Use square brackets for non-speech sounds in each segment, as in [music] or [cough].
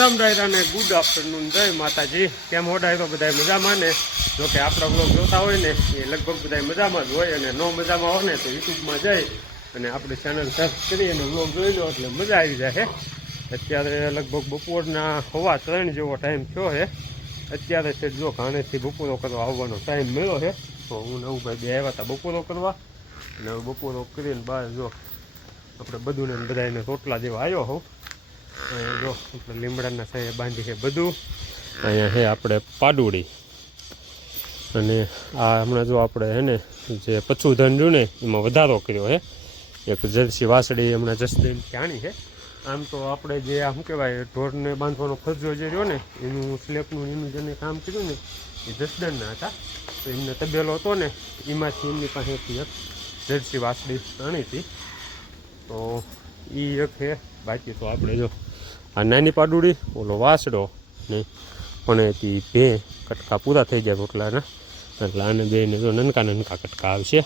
રામ રાયરા ને good afternoon જય માતાજી. કેમ હોડાય તો બધા મજામાં ને? જો કે આપણા બ્લોગ જોતા હોય ને, એ લગભગ બધા મજામાં જ હોય અને નો મજામાં હોય ને, તો યુટ્યુબમાં જઈ અને આપણી ચેનલ સર્ચ કરી અને બ્લોગ જોઈ લો એટલે મજા આવી જાય અત્યારે લગભગ બપોરના હવા ત્રણ જેવો ટાઈમ થયો છે અત્યારે છે જો ઘાણેથી બપોરો કરવા આવવાનો ટાઈમ મળ્યો છે તો હું નવું ભાઈ બે આવ્યા હતા બપોરો કરવા. અને બપોરો કરીને બહાર જો આપણે બધું ને બધાને રોટલા જેવા આવ્યો હોઉં. જો લીમડાના સાહે બાંધી છે બધું. અહીંયા છે આપણે પાડુડી. અને આ હમણાં જો આપણે હે ને, જે પછુધન રહ્યું ને, એમાં વધારો કર્યો છે એક જર્સી વાસળી હમણાં જસદીન આણી છે. આમ તો આપણે જે આ શું કહેવાય, ઢોરને બાંધવાનો ફરજો જે રહ્યો ને, એનું સ્લેપનું એનું જેને કામ કર્યું ને, એ જસદનના હતા. તો એમને તબેલો હતો ને, એમાંથી એમની પાસેથી એક જર્સી વાસળી આણી હતી. તો એ એક છે, બાકી તો આપણે જો આ નાની પાડુડી, ઓલો વાસડો ને પણ એથી બે કટકા પૂરા થઈ જાય રોટલાના. એટલે આને બેને જો નનકા નનકા કટકા આવશે.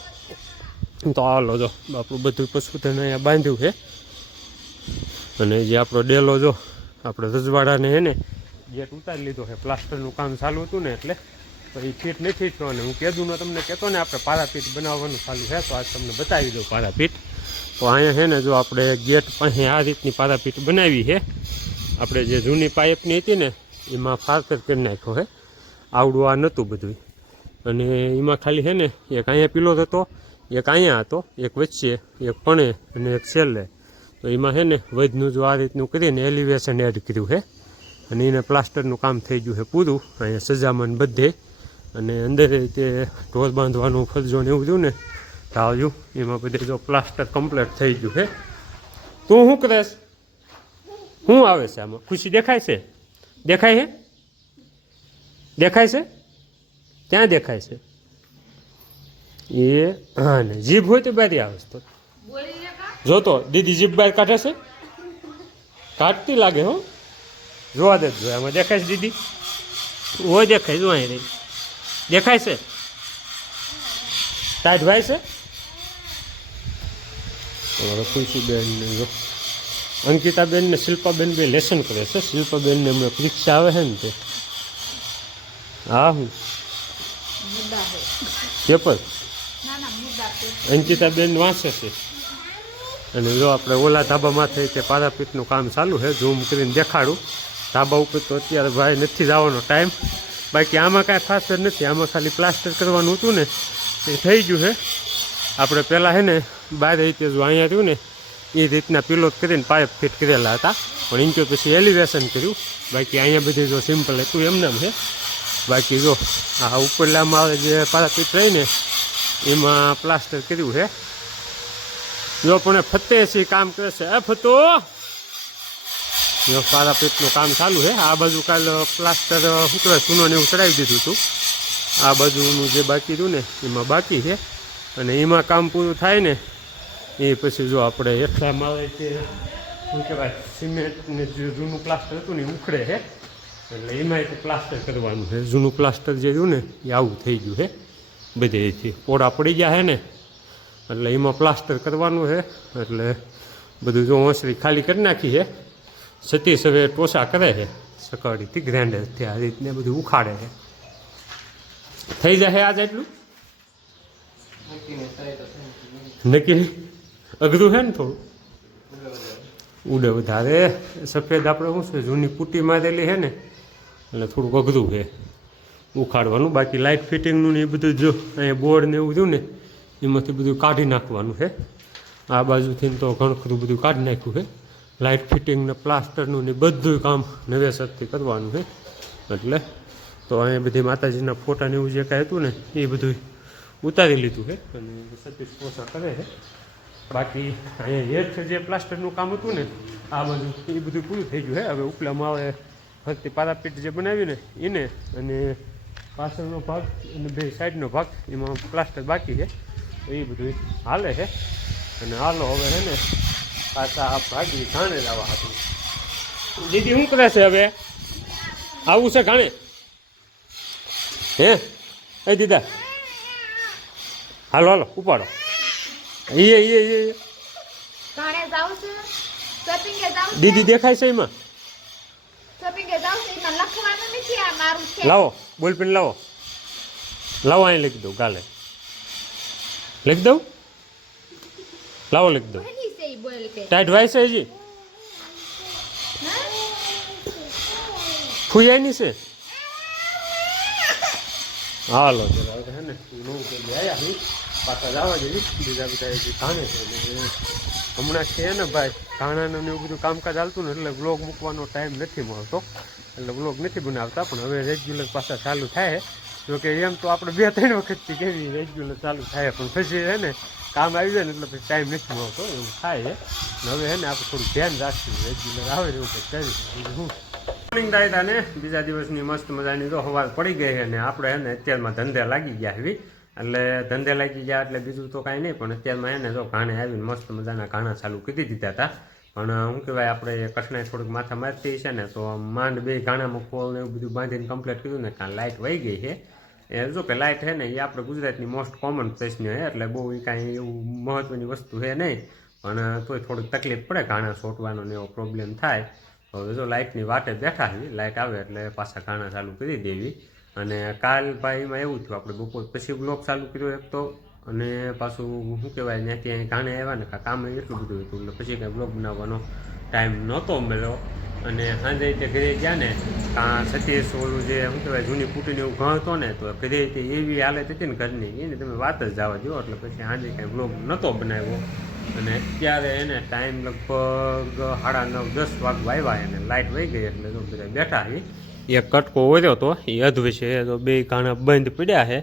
તો હાલો જો, આપણું બધું પશુ તેને અહીંયા બાંધ્યું છે. અને જે આપણો ડેલો જો, આપણે રજવાડાને એને ને ગેટ ઉતારી લીધો છે, પ્લાસ્ટરનું કામ ચાલુ હતું ને એટલે, તો એ ફીટ નથી થયો અને હું કીધું તમને કહેતો ને, આપણે પારાપીટ બનાવવાનું ચાલુ છે, તો આજ તમને બતાવી દઉં પારાપીટ. તો અહીંયા છે ને, જો આપણે ગેટ પાસે આ રીતની પારાપીટ બનાવી છે. આપણે જે જૂની પાઇપની હતી ને, એમાં ફાર્તર કરી નાખ્યો હે. આવડું આ નહોતું બધું અને એમાં ખાલી છે ને, એક અહીંયા પીલો હતો, એક અહીંયા હતો, એક વચ્ચે, એક પણે અને એક છેલ્લે. તો એમાં છે ને, વૈધનું જો આ રીતનું કરીને એલિવેશન એડ કર્યું છે અને એને પ્લાસ્ટરનું કામ થઈ ગયું છે પૂરું. અહીંયા સજામન બધે. અને અંદર તે ઢોર બાંધવાનું ફરજો ને એવું થયું ને ધાવ્યું એમાં બધે જો પ્લાસ્ટર કમ્પ્લીટ થઈ ગયું છે તું શું કરેશ? શું આવે છે આમાં? ખુશી દેખાય છે? દેખાય છે દેખાય છે? ત્યાં દેખાય છે? એ, હા ને, જીભ હોય તો બારી આવે છે તો. જોતો દીદી જીભ બહાર કાઢે છે? કાઢતી લાગે હો. જોવા દે, જો એમાં દેખાય છે દીદી? હોય દેખાય, જો અહીં દેખાય છે? તાજ ભાઈ છે? ખુશી બેન જો. અંકિતાબેન ને શિલ્પાબેન બે લેસન કરે છે. શિલ્પાબેન ને હમણાં પરીક્ષા આવે છે ને તે. હા હું. પેપર અંકિતાબેન વાંચે છે. અને જો આપણે ઓલા ધાબા માથે તે પારાપીટનું કામ ચાલુ છે ઝૂમ કરીને દેખાડું. ધાબા ઉપર તો અત્યારે ભાઈ નથી જવાનો ટાઈમ બાકી આમાં કાંઈ ખાસ જ નથી. આમાં ખાલી પ્લાસ્ટર કરવાનું હતું ને. એ થઈ ગયું છે. આપણે પહેલાં છે ને બહાર રીતે જો અહીંયા રહ્યું ને એ રીતના પિલોટ કરીને પાઇપ ફિટ કરેલા હતા. પણ ઇન્ચો પછી એલિવેશન કર્યું. બાકી અહીંયા બધી જો સિમ્પલ હતું એમનામ છે બાકી જો આ ઉપરલામાં આવે જે પારાપીટ રહીને એમાં પ્લાસ્ટર કર્યું છે જો પણ ફતે છે કામ કરે છે. એ ફતો! જો પારાપીટનું કામ ચાલુ છે આ બાજુ કાલ પ્લાસ્ટર શું કહેવાય ચૂનો એવું ચડાવી દીધું હતું. આ બાજુનું જે બાકી હતું ને, એમાં બાકી છે. અને એમાં કામ પૂરું થાય ને એ પછી જો આપણે હેઠળામાં આવે છે શું કહેવાય, સિમેન્ટ ને જે જૂનું પ્લાસ્ટર હતું ને એ ઉખડે છે એટલે એમાં એક પ્લાસ્ટર કરવાનું છે જૂનું પ્લાસ્ટર જે રહ્યું ને, એ આવું થઈ ગયું છે બધેથી પોડા પડી ગયા છે ને, એટલે એમાં પ્લાસ્ટર કરવાનું છે એટલે બધું જો ઓસરી ખાલી કરી નાખી છે સતીશ હવે ટોસા કરે છે સકાળીથી ગ્રાઇન્ડરથી આ રીતને બધું ઉખાડે છે થઈ જશે આજ એટલું નક્કી અઘરું છે ને થોડું? ઉડે વધારે. સફેદ આપણે શું છે, જૂની પુટ્ટી મારેલી છે ને એટલે થોડુંક અઘરું છે. ઉખાડવાનું, બાકી લાઇટ ફિટિંગનું ને એ બધું જો, અહીંયા બોર્ડ ને એવું રહ્યું ને, એમાંથી બધું કાઢી નાખવાનું છે. આ બાજુથી તો ઘણું ખરું બધું કાઢી નાખ્યું છે. લાઇટ ફિટિંગ ને પ્લાસ્ટરનું ને બધું કામ નવેસરથી કરવાનું છે. એટલે તો અહીંયા બધી માતાજીના ફોટા ને એવું જે કાંઈ હતું ને, એ બધું ઉતારી લીધું છે. અને સતીશ પોસા કરે છે. બાકી અહીંયા હેઠ જે પ્લાસ્ટરનું કામ હતું ને, આ બાજુ એ બધું પૂરું થઈ ગયું હે. હવે ઉપલામાં આવે ફરતી પારાપીટ જે બનાવી ને, એને અને પાછળનો ભાગ અને બે સાઈડનો ભાગ, એમાં પ્લાસ્ટર બાકી છે. એ બધું હાલે છે. અને હાલો હવે હે ને, પાછા આ ભાગી ઘાણે લાવવા હતું દીદી, શું કરે છે હવે? આવું છે ઘાણે? હે? એ દીદા. હાલો હાલો, ઉપાડો. એ ઈએ એ એ કાણે જાવ છે? શોપિંગે જાવ છે? દીદી દેખાય છે એમાં? શોપિંગે જાવ છે? એમાં લખવાનું નથી આ મારું છે. લાવો બોલપેન લાવો. લાવો અહીં લખી દઉં કાલે. લખી દઉં? લાવો લખી દઉં. ટાઈટ વાય છે હજી? હા? ફૂયાની છે? હાલો ચલો હે ને નવું કરી આવ્યા પાછા જવા જેવી બીજા બધા કાણે છે. હમણાં છે ને ભાઈ, ધાણાનું એવું બધું કામકાજ ચાલતું ને એટલે બ્લોગ મૂકવાનો ટાઈમ નથી મળતો. એટલે વ્લોગ નથી બનાવતા, પણ હવે રેગ્યુલર પાછા ચાલુ થાય. જો કે એમ તો આપણે બે, ત્રણ વખતથી કેવી રેગ્યુલર ચાલુ થાય, પણ પછી છે ને કામ આવી જાય ને એટલે પછી ટાઈમ નથી મળતો, એવું થાય છે. હવે હે ને આપણે થોડું ધ્યાન રાખશું રેગ્યુલર આવે ને એવું કંઈક કરીશું હું મોર્નિંગ દાયતા ને બીજા દિવસની મસ્ત મજાની તો હવા પડી ગઈ છે અને આપણે હે ને અત્યારમાં ધંધે લાગી ગયા એવી એટલે ધંધે લાગી ગયા એટલે બીજું તો કાંઈ નહીં, પણ અત્યારમાં એને જો ઘાણે આવીને મસ્ત મજાના ઘાણા ચાલુ કરી દીધા હતા. પણ શું કહેવાય, આપણે કઠણાઈ થોડુંક માથા મારતી છે ને, તો માંડ બે ઘાણામાં કોલ ને એવું બધું બાંધીને કમ્પ્લીટ કર્યું ને, કાં લાઇટ વહી ગઈ છે. એ જો કે લાઇટ છે ને, એ આપણે ગુજરાતની મોસ્ટ કોમન પ્રશ્ન છે, એટલે બહુ એ કાંઈ એવું મહત્ત્વની વસ્તુ છે નહીં. પણ તોય થોડીક તકલીફ પડે ઘાણા સોટવાનો ને એવો પ્રોબ્લેમ થાય. હવે જો લાઇટની વાટે બેઠા છીએ લાઇટ આવે એટલે પાછા ઘાણા ચાલુ કરી દેવી. અને કાલ ભાઈ એમાં એવું થયું, આપણે બપોર પછી બ્લોક ચાલુ કર્યો એક તો, અને પાછું શું કહેવાય, ત્યાંથી અહીં ગાણે આવ્યા ને કામ એટલું બધું હતું, એટલે પછી કાંઈ બ્લોગ બનાવવાનો ટાઈમ નહોતો મળ્યો. અને સાંજે રીતે ઘરે ગયા ને, કાં સતીશ ઓલું જે શું કહેવાય, જૂની ફૂટીને એવું ઘણ હતો ને, તો ઘરે તે એવી હાલત હતી ને ઘરની એને તમે વાત જ જવા દો એટલે પછી સાંજે કાંઈ બ્લોગ નહોતો બનાવ્યો. અને અત્યારે એને ટાઈમ લગભગ સાડા નવ દસ વાગ આવ્યા એને લાઇટ વહી ગઈ એટલે બધા બેઠા છે એક કટકો વધ્યો હતો એ અધવે છે તો બે ઘાણા બંધ પડ્યા છે.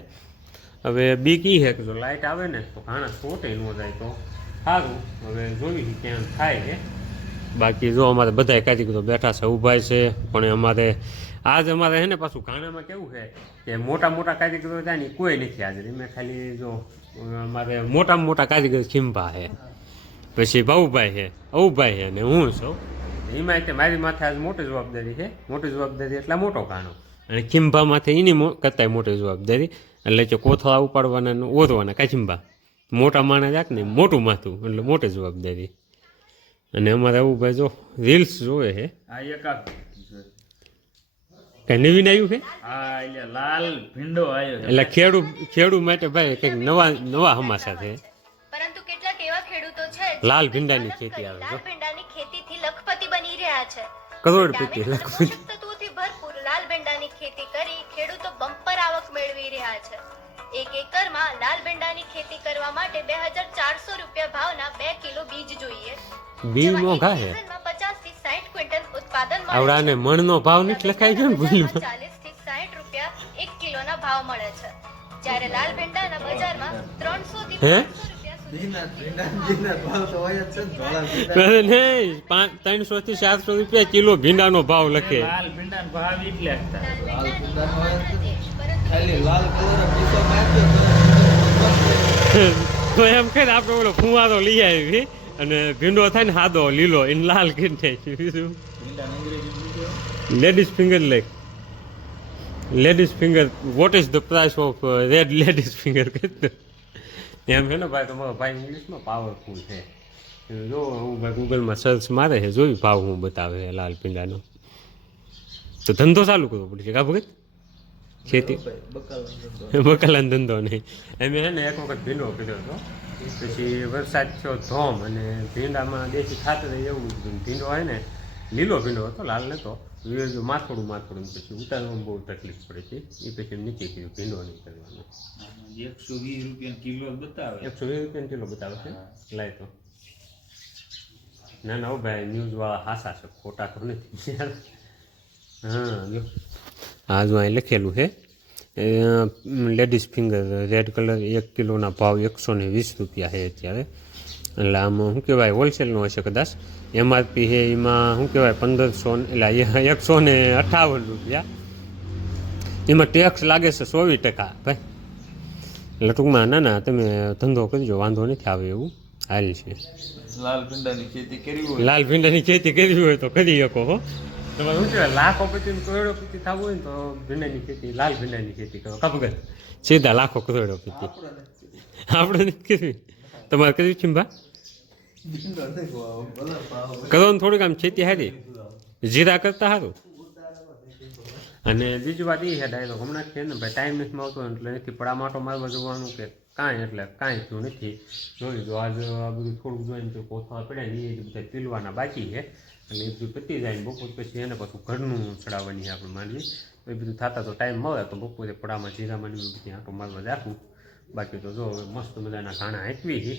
હવે બીક ઈ છે કે જો લાઇટ આવે ને, તો ઘાણા છોટે ન જાય તો સારું હવે જોઈ ક્યાં થાય છે. બાકી જો અમારે બધા કાઢી તો બેઠા છે ઊભા છે, પણ અમારે આજ અમારે છે ને પાછું ઘાણામાં કેવું છે કે મોટા મોટા કારીગરો ત્યાં ને કોઈ નથી હાજર. એમાં ખાલી જો અમારે મોટામાં મોટા કારીગર ખીંભા છે. પછી ભાઉભાઈ છે અવુભાઈ છે અને હું છું. એમાં એટલે મારી માથે આજ મોટી જવાબદારી છે. મોટી જવાબદારી એટલે મોટો કાણો. અને ખીંભા માથે એની કરતાંય મોટી જવાબદારી. એટલે જો કોથળા ઉપાડવાના ઓરવાના કાચિંબા મોટા માણસ રાખ ને મોટું માથું એટલે મોટી જવાબદારી. અને અમારે ભાઈ જો રીલ્સ જોવે છે. આ એક કઈ નવીન આવ્યું છે? લાલ ભીંડો આવ્યો એટલે ખેડૂ ખેડૂ માટે ભાઈ કંઈક નવા નવા હમાસા છે. પરંતુ કેટલાક એવા ખેડૂતો છે લાલ ભીંડાની ખેતી આવે લાલ છે. કરોડ વિટામિન અને તત્વોથી ભરપૂર લાલ ભેંડાની ખેતી કરી ખેડૂતો બમ્પર આવક મેળવી રહ્યા છે. એક એકરમાં લાલ ભેંડાની ખેતી કરવા માટે બે હજાર ચારસો રૂપિયા ભાવના 2 કિલો બીજ જોઈએ. બીજ મોંઘા છે પચાસથી 60 ક્વિન્ટલ ઉત્પાદન મળે આવડાને મણનો ભાવ નથી લખાઈ ગયો ને ભૂલમાં. ચાલીસથી 60 રૂપિયા એક કિલોના ભાવ મળે છે. જ્યારે લાલ ભેંડાના બજારમાં ત્રણસો થી ત્રણસો થી ચારસો રૂપિયા કિલો ભીંડાનો ભાવ લખે. લાલ ભીંડાનો ભાવ મારજો [laughs] તો એમ કહે ને આપણે ઓલો ફુવારો લઈ આવી અને ભીંડો થાય ને હાદો લીલો એને લાલ કરી નાખી ladies finger like ladies finger what is the price of red ladies finger? કહેતો એમ છે ને ભાઈ તમારો ભાઈ ઇંગ્લિશમાં પાવરફુલ છે. જો હું ભાઈ ગૂગલમાં સર્ચ મારે છે જોયું ભાવ હું બતાવે છે લાલ પીંડાનો. તો ધંધો ચાલુ કરવો પડશે કા ભગત? ખેતી. બકાલાનો ધંધો. [laughs] નહીં એમ છે ને એક વખત ભીંડો કર્યો હતો. પછી વરસાદ થયો ધોમ અને ભીંડામાં દેશી ખાતર એવું ભીંડો હોય ને લીલો ભીંડો હતો લાલ નતો. જો માથોડું માથોડું પછી ઉતારવામાં બહુ તકલીફ પડે છે. એ પછી નીચે કીધું ભીંડો નહીં કરવાનો. એકસો વીસ રૂપિયા કિલો બતાવે. એકસો વીસ રૂપિયા કિલો બતાવે છે. લાય તો. ના ના ભાઈ ન્યૂઝ વાળા હાસા છે. ખોટા તો નથી. હા જો હા જો અહીં લખેલું છે. લેડીઝ ફિંગર રેડ કલર એક કિલોના ભાવ એકસો ને વીસ રૂપિયા છે અત્યારે. એટલે આમાં શું કહેવાય હોલસેલનો હશે કદાચ. એમઆરપી છે એમાં શું કહેવાય પંદરસો ને- એટલે એકસો ને અઠાવન રૂપિયા. એમાં ટેક્સ લાગે છે ચોવીસ ટકા ભાઈ. એટલે ટૂંકમાં ના ના તમે ધંધો કરજો વાંધો નથી આવે એવું. હાલ છે. લાલ ભીંડાની ખેતી કરવી હોય. લાલ ભીંડાની ખેતી કરવી હોય તો કરી શકો હો. તમારે શું કહેવાય લાખોપતિ કરોડો કરોડોપતિ થવું હોય ને તો ભીંડાની ખેતી લાલ ભીંડાની ખેતી કરો. કપગત સીધા લાખો કરોડો કરોડોપતિ આપણે નથી. કરવી. તમારે કરવી છે ભા? કરો ને થોડીક આમ છેતી હારી. જીરા કરતા સારું અને બીજી વાત એ છે ડાયલોગ હમણાં છે ને ભાઈ ટાઈમ નથી મળતો એટલે નથી. પડા માટો મારવા જવાનું કે કાંઈ એટલે કાંઈ થયું નથી. જોઈ લો આજે આ બધું થોડુંક જોઈને તો કોથળા પડ્યા ને એ બધા પીલવાના બાકી છે. અને એ બધું પતી જાય ને બપોર પછી એને પાછું ઘરનું ચડાવવાની છે આપણે માંડવી એ બધું થતા તો ટાઈમ મળે તો બપોરે પડામાં જીરામાં બધી આંટો મારવા રાખું બાકી તો જો મસ્ત મજાના ઘાણા હાંકવી છે.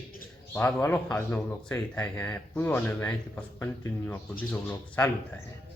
ભાગ વાલો, આજનો વ્લોગ સહી થાય છે પૂરો અને અહીંથી પાછું કન્ટિન્યુ આપણો બીજો વ્લોગ ચાલુ થાય છે